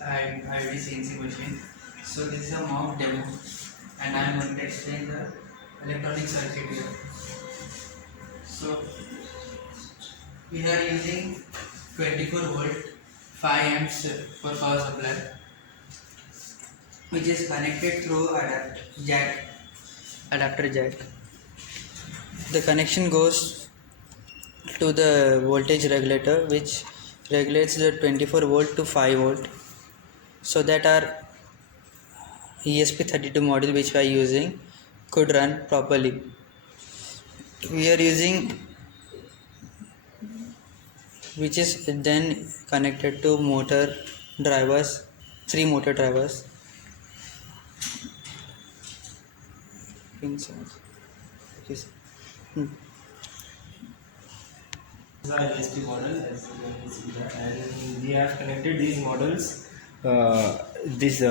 IIC CNC machine. So this is a mock demo, and I am going to explain the electronic circuit here. So we are using 24 volt 5 amps for power supply, which is connected through adapter jack. The connection goes to the voltage regulator, which regulates the 24 volt to 5 volt, so that our ESP32 module which we are using could run properly. We are using, which is then connected to motor drivers, 3 motor drivers. This is our ISP model, as you can see that, and we have connected these models, this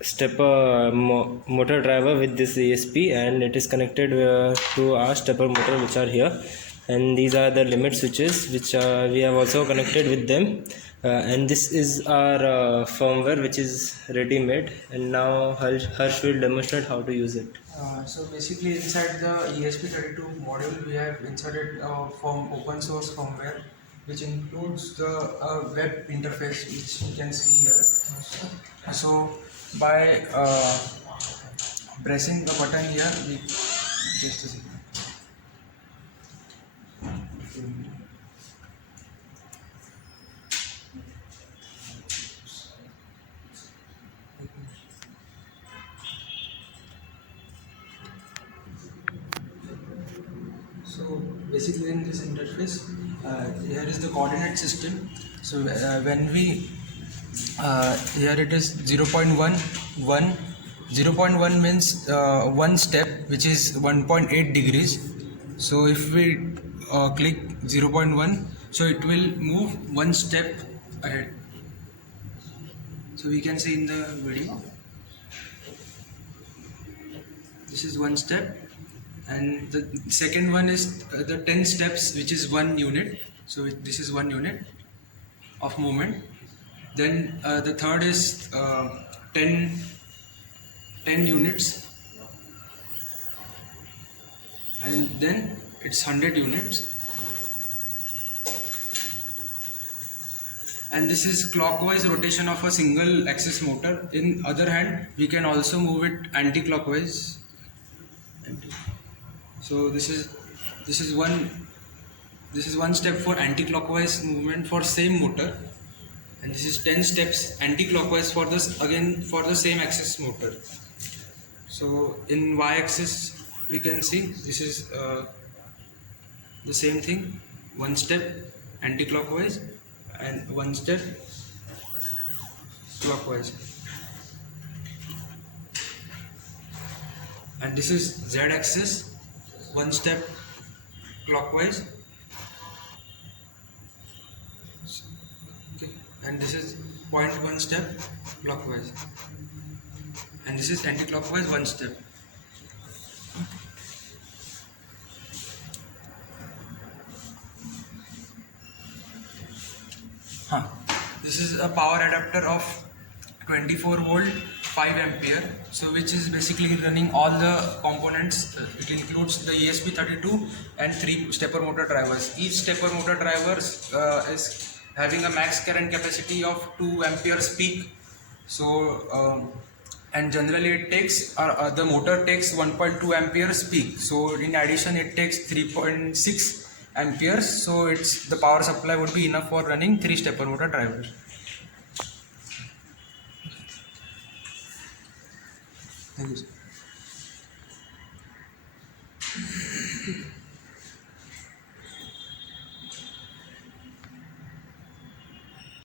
stepper motor driver with this ESP, and it is connected to our stepper motor which are here, and these are the limit switches which we have also connected with them, and this is our firmware which is ready made, and now Harsh will demonstrate how to use it. So basically inside the ESP32 module we have inserted from open source firmware, which includes the web interface which you can see here. So by pressing the button here, we just a second. So basically in this interface, here is the coordinate system. So when we here it is 0.1. 0.1 means one step, which is 1.8 degrees. So if we click 0.1, so it will move one step ahead. So we can see in the video, this is one step, and the second one is the 10 steps, which is 1 unit. So this is 1 unit of movement. Then the third is 10 units, and then it's 100 units. And this is clockwise rotation of a single axis motor. In other hand, we can also move it anti-clockwise. So this is one step for anti-clockwise movement for same motor, and this is 10 steps anti-clockwise for this, again for the same axis motor. So in y-axis we can see this is the same thing, one step anti-clockwise and one step clockwise, and this is z-axis, one step clockwise, okay, and this is 0.1 step clockwise, and this is anti-clockwise, one step. This is a power adapter of 24 volt 5 ampere, so which is basically running all the components. It includes the ESP32 and 3 stepper motor drivers. Each stepper motor driver is having a max current capacity of 2 amperes peak. So and generally it takes the motor takes 1.2 amperes peak. So in addition it takes 3.6 amperes. So the power supply would be enough for running 3 stepper motor drivers. Thank you, sir.